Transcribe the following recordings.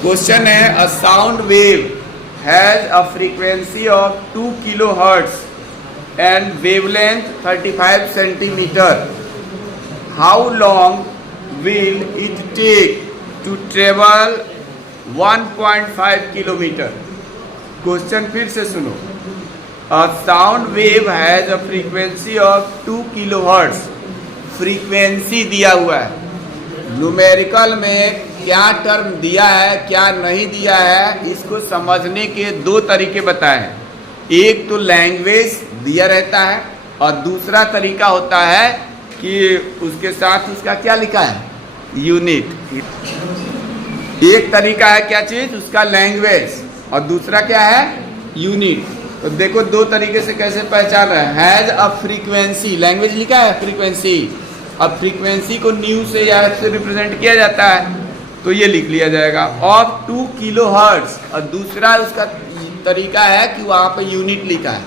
Question है a sound wave has a frequency of 2 kilohertz and wavelength 35 centimetre. How long will it take to travel 1.5 kilometre. Question फिर से सुनो. A sound wave has a frequency of 2 kilohertz. Frequency दिया हुआ है. Numerical में क्या term दिया है क्या नहीं दिया है इसको समझने के दो तरीके बताए हैं. एक तो लैंग्वेज दिया रहता है और दूसरा तरीका होता है कि उसके साथ उसका क्या लिखा है, यूनिट. एक तरीका है क्या चीज, उसका लैंग्वेज, और दूसरा क्या है, यूनिट. तो देखो दो तरीके से कैसे पहचान रहे हैं. हैज अ फ्रीक्वेंसी, लैंग्वेज लिखा है फ्रीक्वेंसी. अब फ्रीक्वेंसी को न्यू से या एफ से रिप्रेजेंट किया जाता है तो ये लिख लिया जाएगा ऑफ 2 किलोहर्ट्ज. और दूसरा उसका तरीका है कि वहाँ पे यूनिट लिखा है,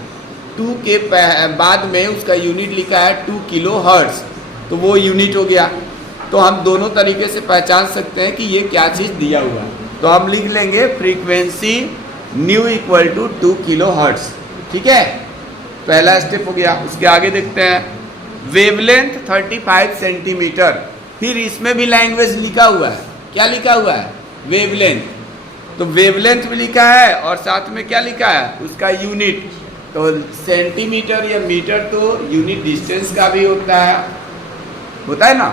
2 के बाद में उसका यूनिट लिखा है 2 किलोहर्ट्ज, तो वो यूनिट हो गया. तो हम दोनों तरीके से पहचान सकते हैं कि ये क्या चीज़ दिया हुआ है. तो हम लिख लेंगे frequency nu equal to 2 kilohertz. ठीक है, पहला स्टेप हो गया. उसके आगे देखते हैं. Wavelength 35 centimetre. फिर इसमें भी लैंग्वेज लिखा हुआ है. क्या लिखा हुआ है, वेवलेंथ. तो वेवलेंथ भी लिखा है और साथ में क्या लिखा है, उसका यूनिट. तो सेंटीमीटर या मीटर तो यूनिट डिस्टेंस का भी होता है ना,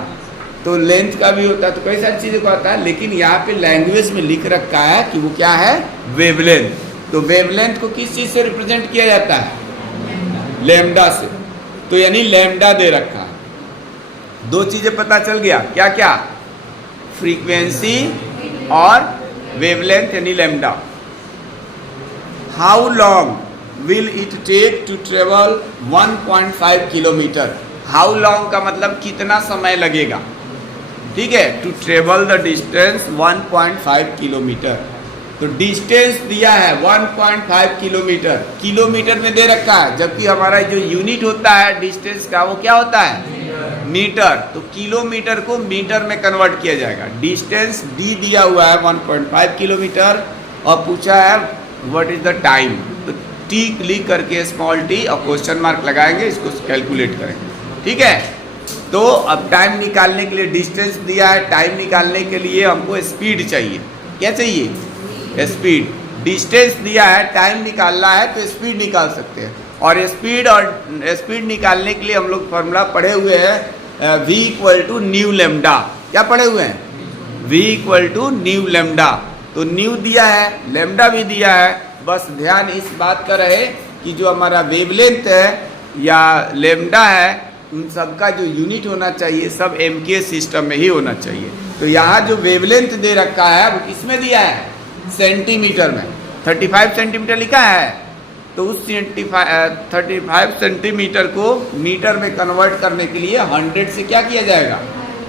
तो लेंथ का भी होता है. तो कई सारी चीज़ों का होता है, लेकिन यहाँ पे लैंग्वेज में लिख रखा है कि वो क्या है, वेवलेंथ. तो वेवलेंथ को किस चीज़ से रिप्रेजेंट किया जाता है, लैम्डा से. तो यानी लैम्डा दे रखा है. दो चीजें पता चल गया, क्या क्या, फ्रीक्वेंसी और वेवलेंथ यानी lambda. How long will it take to travel 1.5 kilometre. How long का मतलब कितना समय लगेगा. ठीक है, to travel the distance 1.5 kilometre. तो डिस्टेंस दिया है 1.5 किलोमीटर, किलोमीटर में दे रखा है, जबकि हमारा जो यूनिट होता है डिस्टेंस का वो क्या होता है, मीटर. तो किलोमीटर को मीटर में कन्वर्ट किया जाएगा. डिस्टेंस डी दिया हुआ है 1.5 किलोमीटर और पूछा है व्हाट इज द टाइम. तो टी लिख करके स्मॉल टी और क्वेश्चन मार्क लगाएंगे, इसको कैलकुलेट करेंगे. ठीक है, तो अब टाइम निकालने के लिए डिस्टेंस दिया है, टाइम निकालने के लिए हमको स्पीड चाहिए. क्या चाहिए, स्पीड. डिस्टेंस दिया है, टाइम निकालना है तो स्पीड निकाल सकते हैं. और स्पीड निकालने के लिए हम लोग फॉर्मूला पढ़े हुए हैं v equal to nu lambda. क्या पढ़े हुए हैं, v equal to nu lambda. तो न्यू दिया है, लेमडा भी दिया है. बस ध्यान इस बात का रहे कि जो हमारा वेवलेंथ है या लेमडा है, उन सबका जो यूनिट होना चाहिए सब एमके सिस्टम में ही होना चाहिए. तो यहाँ जो वेवलेंथ दे रखा है वो किसमें दिया है, सेंटीमीटर में. 35 सेंटीमीटर लिखा है, तो उस 35 सेंटीमीटर को मीटर में कन्वर्ट करने के लिए 100 से क्या किया जाएगा,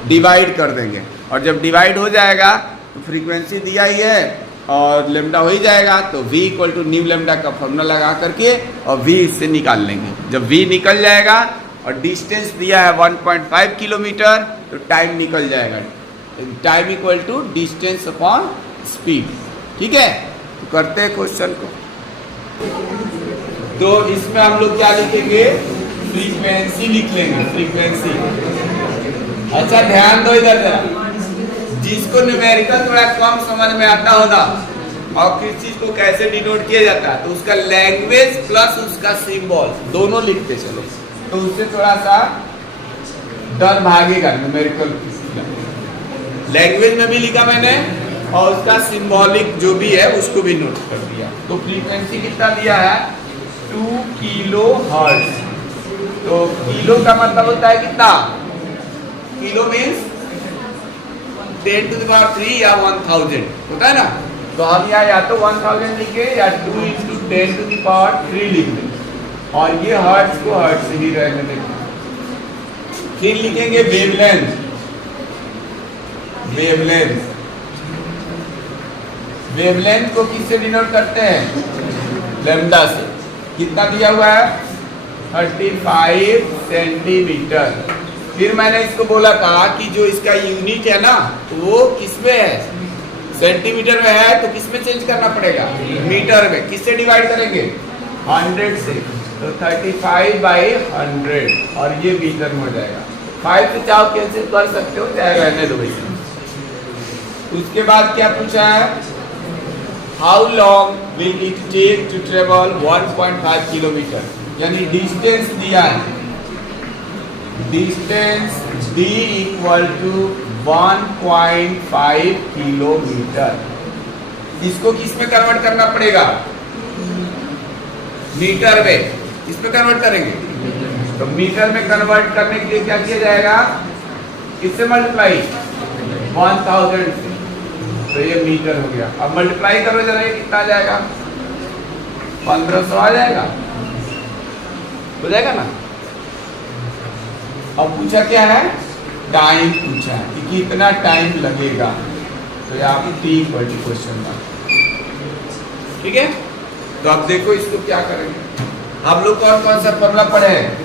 डिवाइड कर देंगे. और जब डिवाइड हो जाएगा तो फ्रीक्वेंसी दिया ही है और लेमडा हो ही जाएगा. तो v equal to nu lambda का फॉर्मूला लगा करके और v इससे निकाल लेंगे. जब v निकल जाएगा और डिस्टेंस दिया है 1.5 किलोमीटर तो टाइम निकल जाएगा. Time equal to distance upon speed. ठीक है, तो करते हैं क्वेश्चन को. तो इसमें हम लोग क्या लिखेंगे, फ्रीक्वेंसी लिख लेंगे, फ्रीक्वेंसी. अच्छा ध्यान दो इधर जरा, जिसको न्यूमेरिकल थोड़ा कम समझ में आता होगा और किस चीज को कैसे डिनोट किया जाता है, तो उसका लैंग्वेज प्लस उसका सिंबल दोनों लिखते चलो, तो उससे थोड़ा सा डर भागेगा. न्यूमेरिकल लैंग्वेज में भी लिखा मैंने और उसका सिंबॉलिक जो भी है उसको भी नोट कर दिया. तो फ्रीक्वेंसी कितना दिया है, 2 किलो हर्ट्ज. तो किलो का मतलब होता है कितना, kilo means 10 to the power 3 या 1000 होता है ना. तो हम यहाँ या तो 1000 लिखे या 2 into 10 to the power 3 लिख दें और ये हर्ट्ज को हर्ट्ज ही रहने देंगे. फिर लिखेंगे वेवलेंथ. वेवलेंथ वेवलेंथ को किससे डिनोट करते हैं, लैम्डा से. कितना दिया हुआ है, 35 सेंटीमीटर. फिर मैंने इसको बोला था कि जो इसका यूनिट है ना वो किसमें है, सेंटीमीटर में है तो किस में चेंज करना पड़ेगा, मीटर में। किससे डिवाइड करेंगे, 100 से। तो 35/100 और ये मीटर में हो जाएगा। 5 से चाहो कैंसिल कर सकते हो, चाहे रहने दो वैसे। उसके बाद क्या पूछा है, how long will it take to travel 1.5 kilometre, यानी डिस्टेंस दिया है, distance d equal to 1.5 kilometre. इसको किस में कन्वर्ट करना पड़ेगा, मीटर में। किस में कन्वर्ट करेंगे, तो मीटर में कन्वर्ट करने के लिए क्या किया जाएगा, किससे मल्टीप्लाई, 1000 से। तो ये मीटर हो गया। अब मल्टीप्लाई करो जरा, ये कितना आ जाएगा, 1500 आ जाएगा, हो जाएगा ना। अब पूछा क्या है, टाइम पूछा है कि कितना टाइम लगेगा। तो यहाँ पे T = क्वेश्चन मार्क, ठीक है। तो अब देखो इसको क्या करेंगे। हम लोग कौन कौन सा फॉर्मूला पढ़े हैं,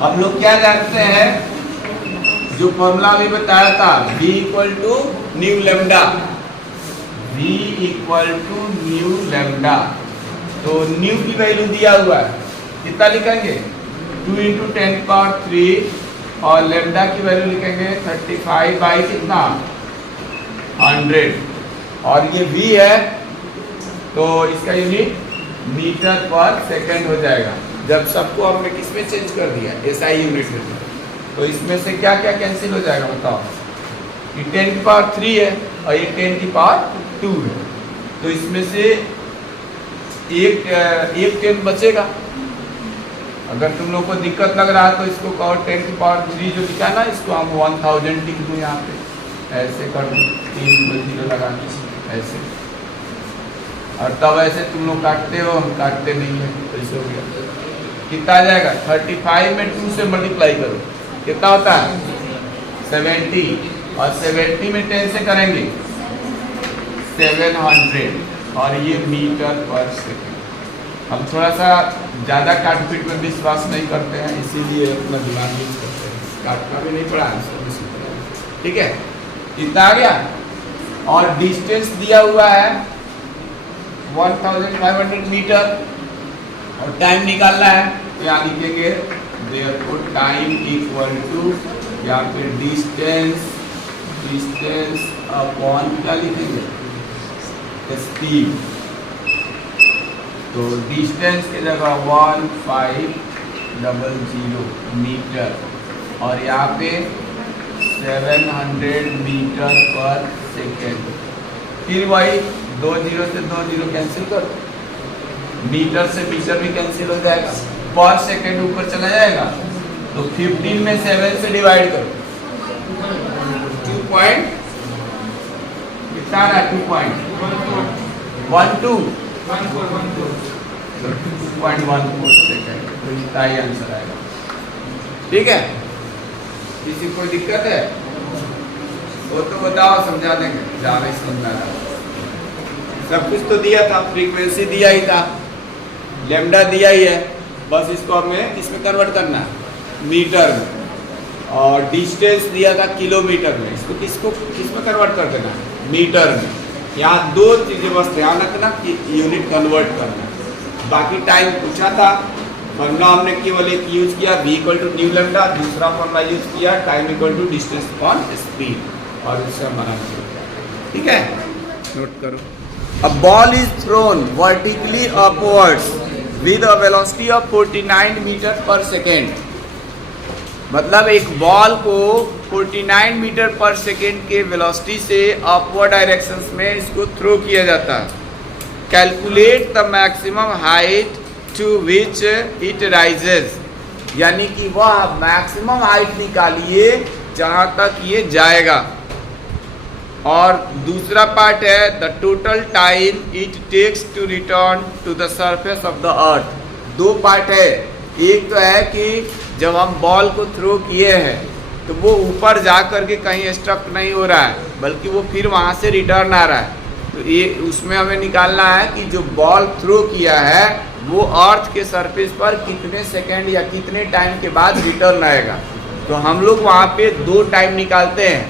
हम लोग क्या जानते हैं, जो फॉर्मूला अभी बताया था, V = new lambda, V = new lambda. तो न्यू की वैल्यू दिया हुआ है, कितना लिखेंगे, 2 × 10⁻³ और लैम्डा की वैल्यू लिखेंगे 35 कितना 100। और ये V है तो इसका यूनिट मीटर पर सेकंड हो जाएगा। जब सबको हमने किस में चेंज कर दिया, SI यूनिट में। तो इसमें से क्या क्या कैंसिल हो जाएगा बताओ, ये 10⁻³ है और ये 10⁻² है। तो इसमें से एक 10 बचेगा। अगर तुम लोग को दिक्कत लग रहा है तो इसको कहो 10⁻³ जो लिखा है ना, इसको हम 1000 लिख दूँ यहाँ पे, ऐसे कर दूँ, 3 0 लगा ऐसे। और तब ऐसे तुम लोग काटते हो, हम काटते नहीं है, तो ऐसे हो गया। कितना आ जाएगा, 35 में 2 से मल्टीप्लाई करो, कितना होता है 70, और 70 में 10 से करेंगे 700, और ये मीटर पर सेकेंड। हम थोड़ा सा ज़्यादा काटपीट में विश्वास नहीं करते हैं, इसीलिए अपना दिमाग यूज करते हैं। काटना भी नहीं पड़ा, ठीक है। कितना आ गया, और डिस्टेंस दिया हुआ है 1500 मीटर, और टाइम निकालना है। तो यहाँ लिखेंगे therefore टाइम इक्वल टू, यहाँ पे डिस्टेंस अपॉन क्या लिखेंगे, स्पीड। तो डिस्टेंस की जगह 1500 मीटर, और यहाँ पे 700 मीटर पर सेकेंड। फिर वही 2 0 से 2 0 कैंसिल करो, मीटर से मीटर भी कैंसिल हो जाएगा, पर सेकेंड ऊपर चला जाएगा। तो 15 में 7 से डिवाइड करो, 2 पॉइंट कितना आ रहा है, 2.12 2.14 सेकेंड। तो इतना ही आंसर आएगा, ठीक है। किसी को दिक्कत है वो तो बताओ, समझा देंगे, जहाँ नहीं समझना है। सब कुछ तो दिया था, फ्रीक्वेंसी दिया ही था, लैम्डा दिया ही है, बस इसको हमें किसमें कन्वर्ट करना है, मीटर में। और डिस्टेंस दिया था किलोमीटर में, इसको किसमें कन्वर्ट कर देना है, मीटर में। यहाँ 2 चीज़ें बस ध्यान रखना कि यूनिट कन्वर्ट करना है। बाकी टाइम पूछा था, फॉर्मूला हमने केवल एक यूज किया, V = न्यू लैम्डा। दूसरा फॉर्मूला यूज किया, टाइम = डिस्टेंस अपॉन स्पीड, और उससे हमारा ठीक है, नोट करो। A ball is thrown vertically upwards with a velocity of 49 metre per second. मतलब एक बॉल को 49 मीटर पर सेकेंड के वेलोसिटी से अपवर्ड डायरेक्शंस में इसको थ्रो किया जाता है। Calculate the maximum height to which it rises, यानी कि वह मैक्सिमम हाइट निकालिए जहाँ तक ये जाएगा। और दूसरा पार्ट है the total time it takes to return to the surface of the earth. 2 part है, एक तो है कि जब हम बॉल को थ्रो किए हैं तो वो ऊपर जा कर के कहीं स्टक नहीं हो रहा है, बल्कि वो फिर वहाँ से रिटर्न आ रहा है। तो ये उसमें हमें निकालना है कि जो बॉल थ्रो किया है वो अर्थ के सरफेस पर कितने सेकंड या कितने टाइम के बाद रिटर्न आएगा। तो तो हम लोग वहाँ पे दो टाइम निकालते हैं.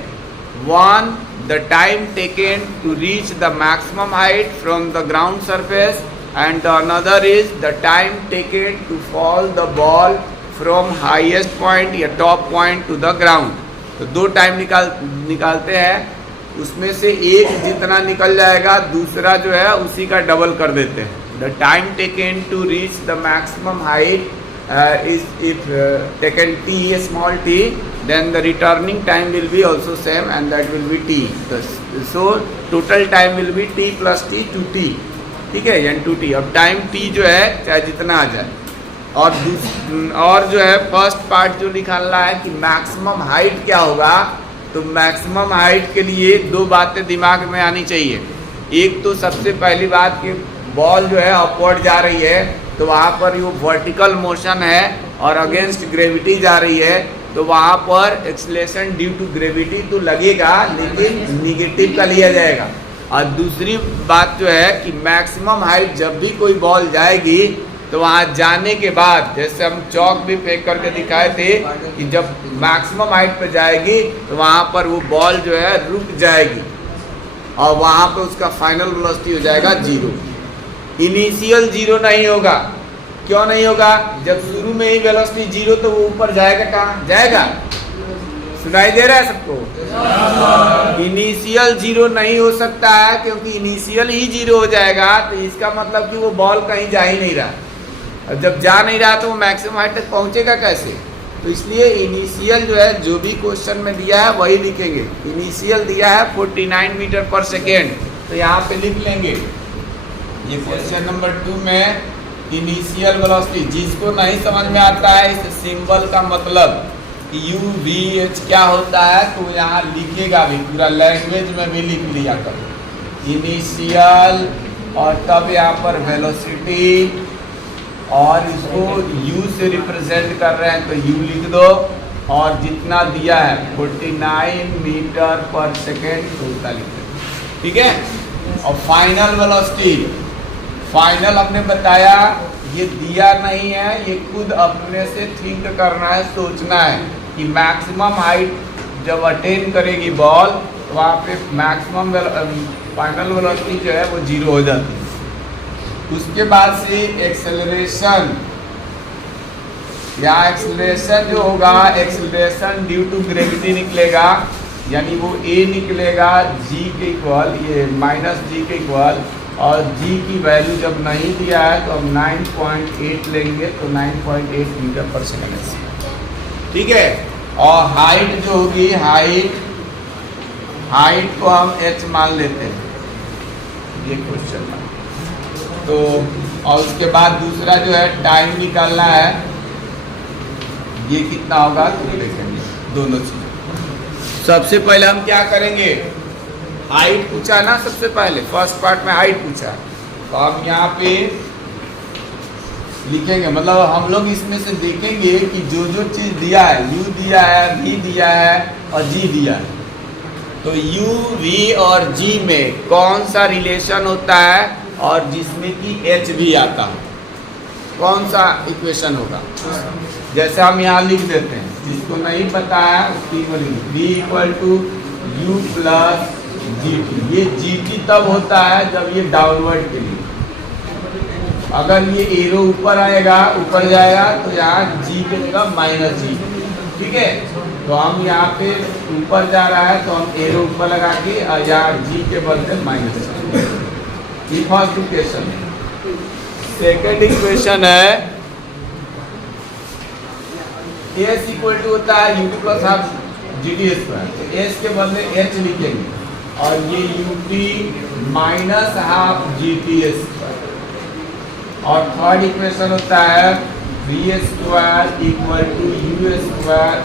One, the time taken to reach the maximum height from the ground surface, and the another is the time taken to fall the ball from highest point या top point to the ground. तो दो time निकालते हैं, उसमें से एक जितना निकल जाएगा दूसरा जो है उसी का डबल कर देते हैं. The time taken to reach the maximum height is if taken t, small t, then the returning time will be also same and that will be t. So total time will be t plus t 2t. ठीक है, यानी 2t. अब time t जो है चाहे जितना आ जाए. और जो है फर्स्ट पार्ट जो निकालना है कि मैक्सिमम हाइट क्या होगा. तो मैक्सिमम हाइट के लिए दो बातें दिमाग में आनी चाहिए. एक तो सबसे पहली बात कि बॉल जो है अपवर्ड जा रही है, तो वहाँ पर वो वर्टिकल मोशन है और अगेंस्ट ग्रेविटी जा रही है, तो वहाँ पर एक्सेलरेशन ड्यू टू ग्रेविटी तो लगेगा, लेकिन निगेटिव का लिया जाएगा. और दूसरी बात जो है कि मैक्सिमम हाइट जब भी कोई बॉल जाएगी तो वहाँ जाने के बाद, जैसे हम चौक भी फेंक करके दिखाए थे कि जब मैक्सिमम हाइट पे जाएगी तो वहाँ पर वो बॉल जो है रुक जाएगी और वहाँ पे उसका फाइनल वेलोसिटी हो जाएगा 0. इनिशियल 0 नहीं होगा. क्यों नहीं होगा? जब शुरू में ही वेलोसिटी 0 तो वो ऊपर जाएगा. कहाँ जाएगा? सुनाई दे रहा है सबको? इनिशियल 0 नहीं हो सकता है, क्योंकि इनिशियल ही 0 हो जाएगा तो इसका मतलब कि वो बॉल कहीं जा ही नहीं रहा. और जब जा नहीं रहा तो वो मैक्सिमम हाइट तक पहुंचेगा कैसे? तो इसलिए इनिशियल जो है, जो भी क्वेश्चन में दिया है वही लिखेंगे. इनिशियल दिया है 49 मीटर पर सेकेंड, तो यहाँ पे लिख लेंगे. ये क्वेश्चन नंबर 2 में इनिशियल वेलोसिटी. जिसको नहीं समझ में आता है इस सिंबल का मतलब UVH क्या होता है तो यहाँ लिखेगा भी, पूरा लैंग्वेज में भी लिख लिया करो. इनिशियल और तब यहाँ पर वेलोसिटी, और इसको U से रिप्रेजेंट कर रहे हैं तो U लिख दो, और जितना दिया है 49 मीटर पर सेकेंड तो उतना लिख दो. ठीक है. और फाइनल वेलोसिटी, फाइनल हमने बताया ये दिया नहीं है, ये खुद अपने से थिंक करना है, सोचना है कि मैक्सिमम हाइट जब अटेन करेगी बॉल तो वहाँ पे मैक्सिमम फाइनल वेलोसिटी जो है वो 0 हो जाती है. उसके बाद से एक्सेलरेशन, या एक्सेलरेशन जो होगा, एक्सेलरेशन ड्यू टू ग्रेविटी निकलेगा, यानी वो a निकलेगा g के इक्वल, ये -g के इक्वल, और g की वैल्यू जब नहीं दिया है तो हम 9.8 लेंगे, तो 9.8 मीटर पर सेकेंड. ठीक है. और हाइट जो होगी, हाइट को हम h मान लेते हैं, ये क्वेश्चन में. तो और उसके बाद दूसरा जो है टाइम निकालना है, ये कितना होगा तो देखेंगे दोनों चीज़. सबसे पहले हम क्या करेंगे, हाइट पूछा ना सबसे पहले, फर्स्ट पार्ट में हाइट पूछा, तो हम यहाँ पे लिखेंगे. मतलब हम लोग इसमें से देखेंगे कि जो जो चीज़ दिया है, U दिया है, V दिया है और G दिया है, तो U, V और G में कौन सा रिलेशन होता है, और जिसमें कि H भी आता है, कौन सा इक्वेशन होगा. जैसे हम यहाँ लिख देते हैं, जिसको नहीं पता है उसकी V equal to U plus GT. ये GT तब होता है जब ये डाउनवर्ड के लिए, अगर ये एरो ऊपर आएगा, ऊपर जाएगा तो यहाँ G के जगह -G. ठीक है. तो हम यहाँ पे ऊपर जा रहा है तो हम एरो ऊपर लगा के यहाँ G के बदले -G. ये फर्स्ट इक्वेशन है. सेकेंड इक्वेशन है S इक्वल टू होता है UT plus half GT square, तो S के बदले H लिखेंगे, और ये UT minus half GT square. और थर्ड इक्वेशन होता है V square equal to U square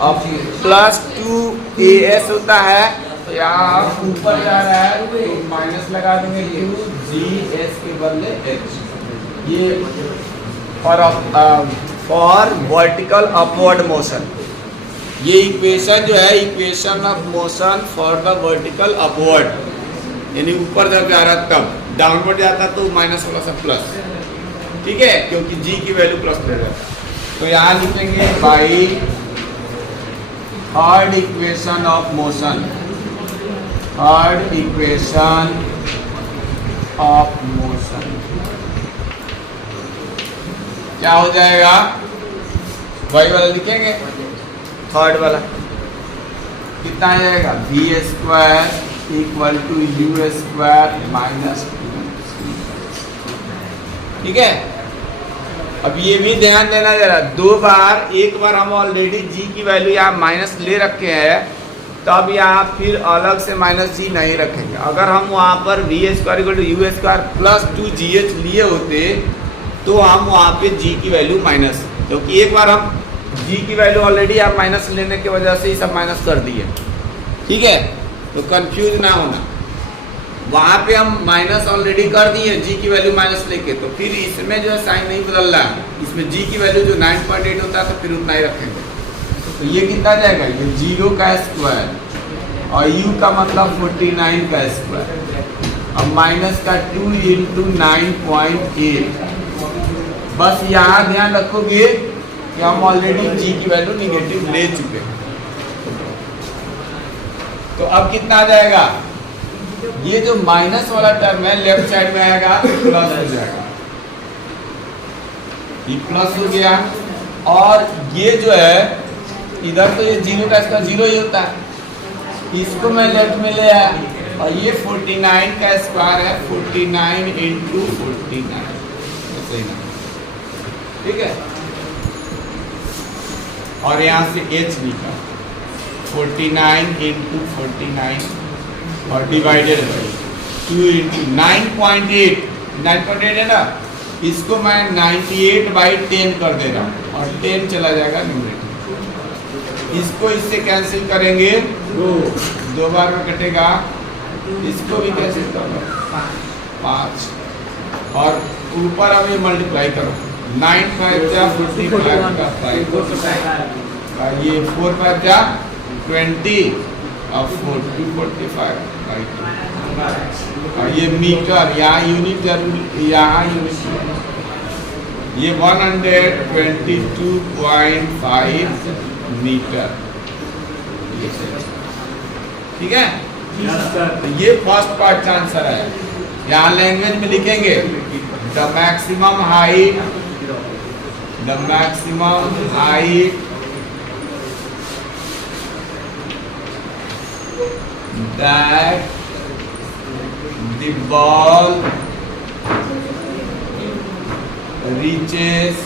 और प्लस 2AS होता है, तो यहाँ ऊपर जा रहा है तो माइनस लगा देंगे 2GS के बदले H. ये फॉर वर्टिकल अपवर्ड मोशन. ये इक्वेशन जो है equation of motion for the vertical upward, यानी ऊपर जब जा रहा तब, डाउनवर्ड जाता तो माइनस वाला सब प्लस. ठीक है, क्योंकि G की वैल्यू प्लस दे रहा है. तो यहाँ लिखेंगे by third equation of motion, third equation of motion क्या हो जाएगा? वही वाला लिखेंगे, थर्ड वाला कितना आ जाएगा? V square equal to U square minus, ठीक है। अब ये भी ध्यान देना जरा, दो बार, एक बार हम ऑलरेडी जी की वैल्यू यहाँ माइनस ले रखे हैं, तब यहाँ फिर अलग से माइनस जी नहीं रखेंगे। अगर हम वहाँ पर V square equal to U square plus 2gh लिए होते तो हम वहाँ पे जी की वैल्यू माइनस, क्योंकि एक बार हम जी की वैल्यू ऑलरेडी आप माइनस लेने की वजह से ही सब माइनस कर दिए, ठीक है। तो कंफ्यूज ना होना, वहाँ पे हम माइनस ऑलरेडी कर दिए जी की वैल्यू माइनस लेके, तो फिर इसमें जो है साइन नहीं बदल रहा है, इसमें जी की वैल्यू जो 9.8 होता है तो फिर उतना ही रखेंगे। तो ये कितना जाएगा? ये 0 का स्क्वायर और u का मतलब 49 का स्क्वायर, अब माइनस का 2 इंटू 9.8। बस यहाँ ध्यान रखोगे कि हम ऑलरेडी जी की वैल्यू निगेटिव ले चुके हैं। तो अब कितना आ जाएगा? ये जो माइनस वाला टर्म है लेफ्ट साइड में आएगा, प्लस हो जाएगा, ये प्लस हो गया। और ये जो है इधर तो ये 0 का इसका 0 ही होता है, इसको मैं लेफ्ट में ले आया, और ये 49 का स्क्वायर है, 49 इंटू 49, सही ना, ठीक है। और यहाँ से h लिखा 49 इंटू 49 और डिवाइडेड 2 इंटू 9.8, 9.8 है ना, इसको मैं 98/10 कर दे रहा हूँ और 10 चला जाएगा न्यूमरेटर। इसको इससे कैंसिल करेंगे, दो बार में कटेगा, इसको भी कैंसिल करो 5, और ऊपर अब ये मल्टीप्लाई करो, 9 5 जा 45 का 5, ये 4 5 जा 20 और 45 और ये मीटर, यहाँ यूनिट जरूरी, यहाँ यूनिट, ये 122.5 मीटर, ठीक है। तो ये फर्स्ट पार्ट का आंसर है। यहाँ लैंग्वेज में लिखेंगे the maximum height, the maximum height that the ball reaches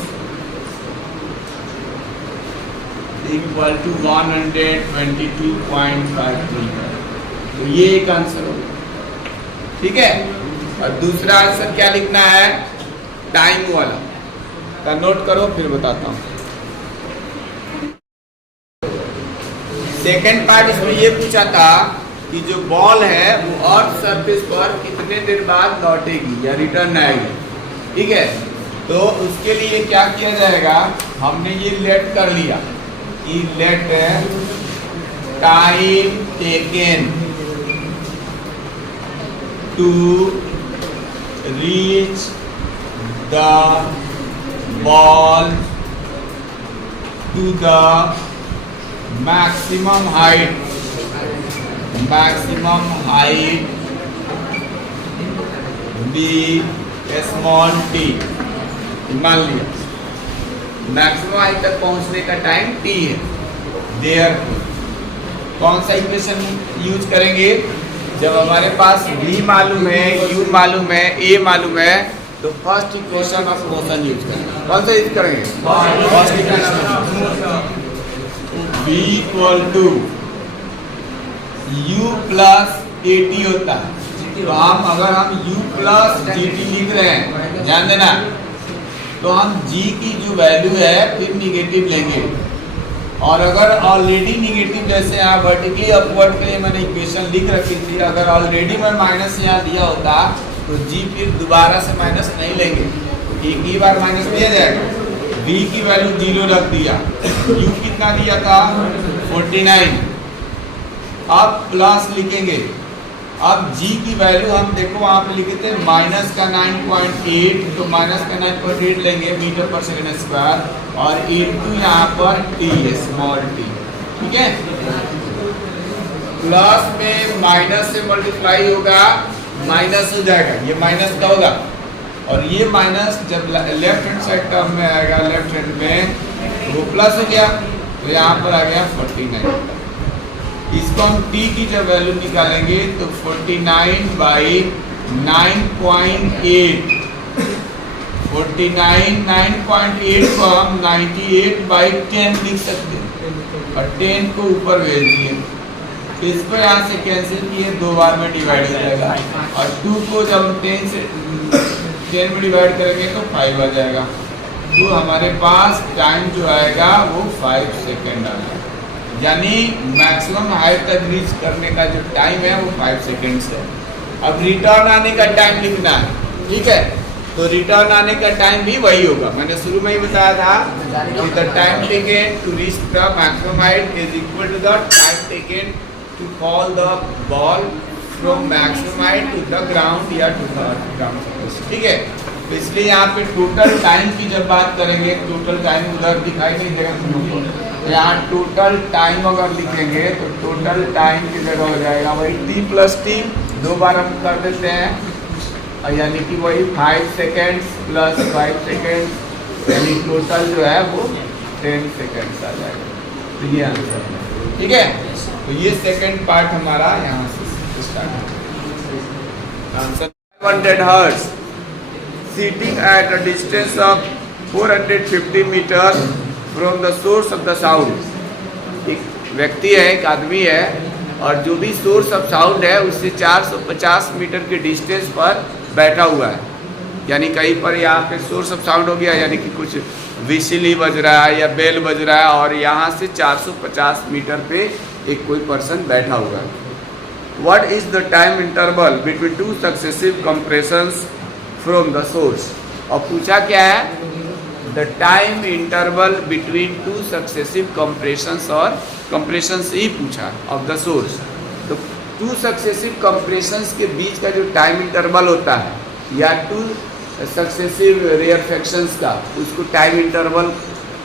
equal to 122.5 metre. तो ये एक आंसर होगा, ठीक है। और दूसरा आंसर क्या लिखना है? टाइम वाला, तो नोट करो फिर बताता हूँ। सेकेंड पार्ट इसमें ये पूछा था कि जो बॉल है वो अर्थ सरफेस पर कितने देर बाद लौटेगी या रिटर्न आएगी, ठीक है। तो उसके लिए क्या किया जाएगा? हमने ये लेट कर लिया कि let time taken to reach the ball to the maximum height b small t, मान लिया मैक्सिमम हाइट तक पहुंचने का टाइम t है। देयर कौन सा इक्वेशन यूज करेंगे? जब हमारे पास v मालूम है, u मालूम है, a मालूम है, तो first equation of motion use करेंगे। कौन सा यूज करेंगे? First equation v equal to u plus at होता है। तो अगर हम u प्लस gt लिख रहे हैं, ध्यान देना, तो हम g की जो वैल्यू है फिर निगेटिव लेंगे। और अगर ऑलरेडी निगेटिव, जैसे यहाँ वर्टिकली अपवर्ड के लिए मैंने इक्वेशन लिख रखी थी, अगर ऑलरेडी मैं माइनस यहाँ दिया होता तो g फिर दोबारा से माइनस नहीं लेंगे, एक ही बार माइनस दिया जाएगा। v की वैल्यू 0 रख दिया, u कितना दिया था 49, अब प्लस लिखेंगे। अब g की वैल्यू हम देखो वहाँ पे लिखे थे माइनस का 9.8, तो माइनस का 9.8 लेंगे मीटर पर सेकेंड स्क्वायर, और इनटू यहाँ पर t स्मॉल t, ठीक है। प्लस में माइनस से मल्टीप्लाई होगा, माइनस हो जाएगा, ये माइनस का होगा, और ये माइनस जब लेफ्ट हैंड साइड टर्म में आएगा, लेफ्ट हैंड में वो प्लस हो गया, तो यहाँ पर आ गया 49। इसको हम t की जब वैल्यू निकालेंगे तो 49 बाई 9.8, 49 9.8 को हम 98 बाई 10 लिख सकते हैं, और 10 को ऊपर भेज दिए, इसको यहाँ से कैंसिल किए, 2 बार में डिवाइड हो जाएगा, और 2 को जब हम 10 में डिवाइड करेंगे तो 5 आ जाएगा, तो हमारे पास टाइम जो आएगा वो 5 सेकेंड आ जाएगा, यानी मैक्सिमम हाइट तक रीच करने का जो टाइम है वो 5 सेकेंड्स है। अब रिटर्न आने का टाइम लिखना है, ठीक है, तो रिटर्न आने का टाइम भी वही होगा, मैंने शुरू में ही बताया था कि the time taken to reach the maximum height is equal to the time taken to fall the ball from maximum height to the ground या टू द ग्राउंड, ठीक है। तो इसलिए यहाँ पे टोटल टाइम की जब बात करेंगे, टोटल टाइम उधर दिखाई नहीं देगा तुमको, यहाँ टोटल टाइम अगर लिखेंगे तो टोटल टाइम की जगह हो जाएगा वही t प्लस टी, 2 बार हम कर देते हैं, यानी कि वही 5 सेकेंड्स प्लस 5 सेकेंड्स, यानी टोटल जो है वो 10 सेकेंड्स आ जाएगा, तो ये आंसर है, ठीक है। तो ये सेकेंड पार्ट हमारा यहाँ से स्टार्ट है। Answer 500 hertz sitting at a distance of 450 meters from the source of the sound। एक व्यक्ति है, एक आदमी है, और जो भी सोर्स ऑफ साउंड है उससे 450 मीटर के डिस्टेंस पर बैठा हुआ है, यानी कहीं पर यहाँ पे सोर्स ऑफ साउंड हो गया, यानी कि कुछ विसिल ही बज रहा है या बेल बज रहा है, और यहाँ से 450 मीटर पे एक कोई पर्सन बैठा हुआ है। What is the time interval between 2 successive compressions from the source, और पूछा क्या है, the time interval between 2 successive compressions, और कंप्रेशंस ही पूछा ऑफ द सोर्स, तो 2 सक्सेसिव कंप्रेशंस के बीच का जो टाइम इंटरवल होता है या 2 सक्सेसिव रेयरफेक्शंस का, उसको टाइम इंटरवल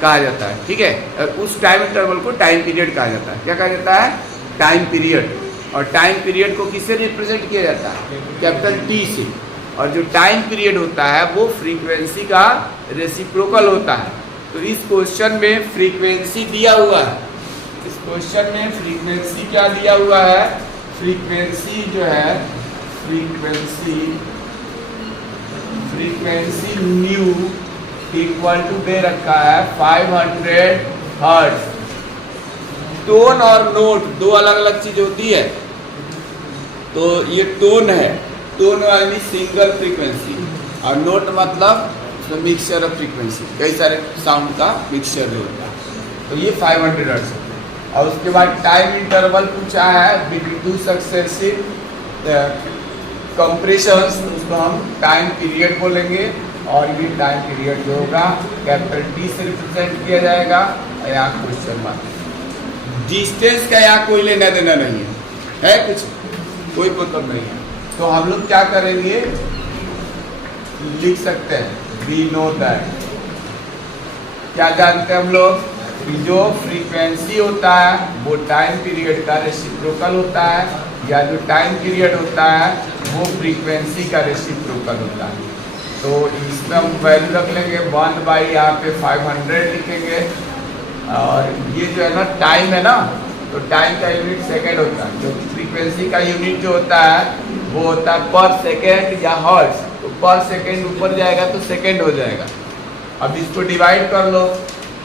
कहा जाता है, ठीक है। उस टाइम इंटरवल को टाइम पीरियड कहा जाता है। क्या कहा जाता है? Time period. और टाइम पीरियड को किससे रिप्रेजेंट किया जाता है? कैपिटल टी से। और जो टाइम पीरियड होता है वो फ्रीक्वेंसी का रेसिप्रोकल होता है। तो इस क्वेश्चन में फ्रीक्वेंसी दिया हुआ है, इस क्वेश्चन में फ्रीक्वेंसी क्या दिया हुआ है? फ्रीक्वेंसी जो है फ्रीक्वेंसी न्यू इक्वल टू दे रखा है 500 हर्ट्ज। टोन और नोट दो अलग अलग चीज होती है। तो ये टोन है, टोन वाली सिंगल फ्रीक्वेंसी, और नोट मतलब मिक्सचर ऑफ फ्रीक्वेंसी, कई सारे साउंड का मिक्सचर जो होता है। तो ये 500 हर्ट्ज है। और उसके बाद टाइम इंटरवल पूछा है बिटवीन 2 सक्सेसिव कंप्रेशंस, उसको हम टाइम पीरियड बोलेंगे। और ये टाइम पीरियड जो होगा कैपिटल टी से रिप्रेजेंट किया जाएगा। यहाँ क्वेश्चन मार्क, डिस्टेंस का यहाँ कोई लेना देना नहीं है, कुछ कोई मतलब नहीं है। तो हम लोग क्या करेंगे, लिख सकते हैं वी नो दैट। क्या जानते हैं हम लोग कि जो फ्रीक्वेंसी होता है वो टाइम पीरियड का रेसिप्रोकल होता है, या जो टाइम पीरियड होता है वो फ्रीक्वेंसी का रेसिप्रोकल होता है। तो इसमें हम वैल्यू रख लेंगे 1 बाई यहाँ पे 500 लिखेंगे। और ये जो है ना टाइम है ना, तो टाइम का यूनिट सेकेंड होता है। जो फ्रीक्वेंसी का यूनिट जो होता है वो होता है पर सेकेंड या हर्ट्ज। तो पर सेकेंड ऊपर जाएगा तो सेकेंड हो जाएगा। अब इसको डिवाइड कर लो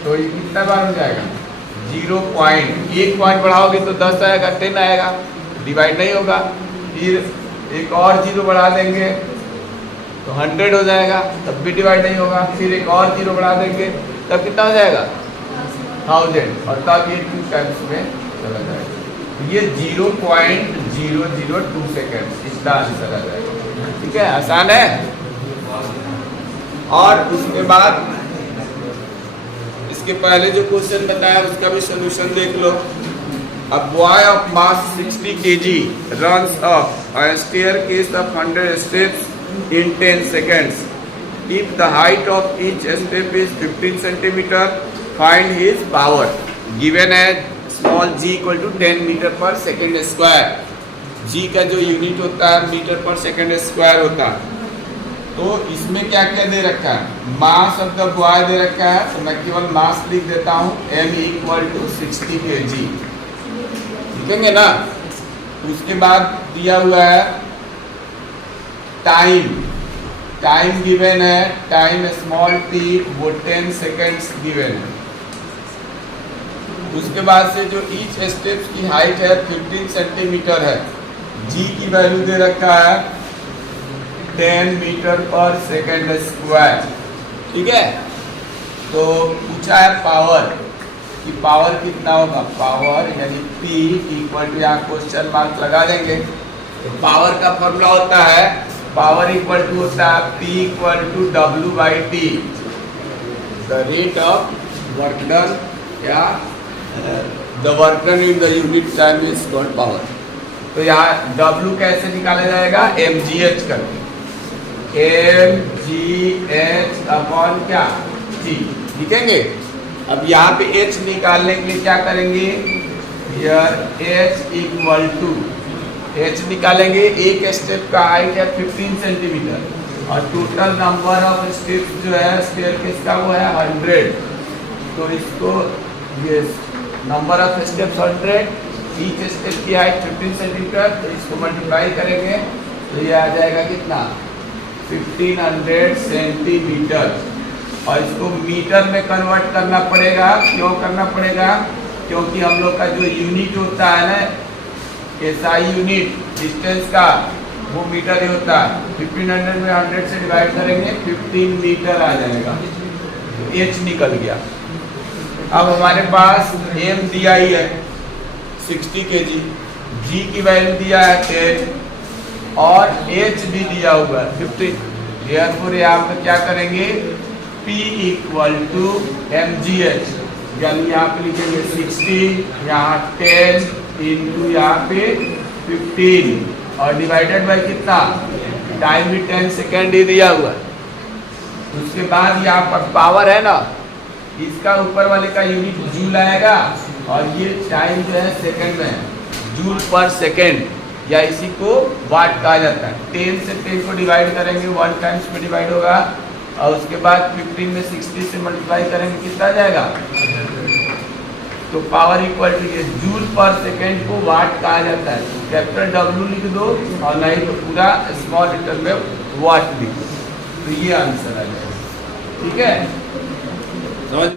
तो ये कितना बार हो जाएगा? 0 पॉइंट, 1 पॉइंट बढ़ाओगे तो 10 आएगा, 10 आएगा, डिवाइड नहीं होगा। फिर एक और 0 बढ़ा देंगे तो 100 हो जाएगा, तब भी डिवाइड नहीं होगा। फिर एक और 0 बढ़ा देंगे तब कितना हो जाएगा? 1000, और तब ये 2 टाइम्स में चला जाएगा। तो ये 0.002 सेकेंड इसका आंसर आ जाएगा। ठीक है, आसान है। और उसके बाद इसके पहले जो क्वेश्चन बताया उसका भी सोल्यूशन देख लो। A boy of mass 60 kg runs up a staircase of 100 steps in 10 seconds. If the height of each step is 15 cm, find his power. Given as small G equal to 10 metre per second square. G का जो unit होता है metre per second square होता है। तो इसमें क्या क्या दे रखा है, मास ऑफ द बॉय दे रखा है, तो मैं केवल मास लिख देता हूँ, m इक्वल टू 60 kg, लिखेंगे ना। उसके बाद दिया हुआ है टाइम, टाइम गिवन है, टाइम स्मॉल t वो 10 सेकेंड्स गिवन है। उसके बाद से जो ईच स्टेप्स की हाइट है 15 सेंटीमीटर है, जी की वैल्यू दे रखा है 10 मीटर पर सेकेंड स्क्वायर, ठीक है। तो पूछा है पावर, कि पावर कितना होगा, पावर यानी P इक्वल टू, यहाँ क्वेश्चन मार्क लगा देंगे। तो पावर का फॉर्मूला होता है, पावर इक्वल टू होता है P equal to W/T, the rate of work done, या the work done in the unit time is called power. तो यहाँ W कैसे निकाला जाएगा, mgh करके, mgh अपॉन क्या, T, लिखेंगे। अब यहाँ पे h निकालने के लिए क्या करेंगे, h इक्वल टू, h निकालेंगे, एक स्टेप का हाइट है 15 सेंटीमीटर और टोटल नंबर ऑफ स्टेप जो है स्टेयरकेस का वो है 100। तो इसको ये number of steps 100, each step की हाइट 15 सेंटीमीटर, तो इसको मल्टीप्लाई करेंगे तो ये आ जाएगा कितना, 1500 सेंटीमीटर। और इसको मीटर में कन्वर्ट करना पड़ेगा, क्यों करना पड़ेगा, क्योंकि हम लोग का जो यूनिट होता है ना, SI यूनिट डिस्टेंस का, वो मीटर ही होता है। 1500 में 100 से डिवाइड करेंगे 15 मीटर आ जाएगा, h निकल गया। अब हमारे पास m दिया ही है 60 kg, g की वैल्यू दिया है 10 और h भी दिया हुआ है 15। therefore यहाँ पे क्या करेंगे, P इक्वल टू mgh, यानी यहाँ पे लिखेंगे 60, यहाँ 10 इंटू यहाँ पे 15 और डिवाइडेड बाय कितना, टाइम भी 10 सेकेंड ही दिया हुआ है। उसके बाद यहाँ पर पावर है ना, इसका ऊपर वाले का यूनिट जूल आएगा और ये टाइम जो है सेकंड में है, जूल पर सेकंड, या इसी को वाट कहा जाता है। 10 से 10 को डिवाइड करेंगे 1 टाइम्स में डिवाइड होगा और उसके बाद 15 में 60 से मल्टीप्लाई करेंगे, कितना जाएगा, तो पावर इक्वल टू ये जूल पर सेकंड को वाट कहा जाता है। तो कैपिटल W लिख दो और नहीं तो पूरा स्मॉल लेटर में वाट लिख दो, तो ये आंसर आ जाएगा, ठीक है।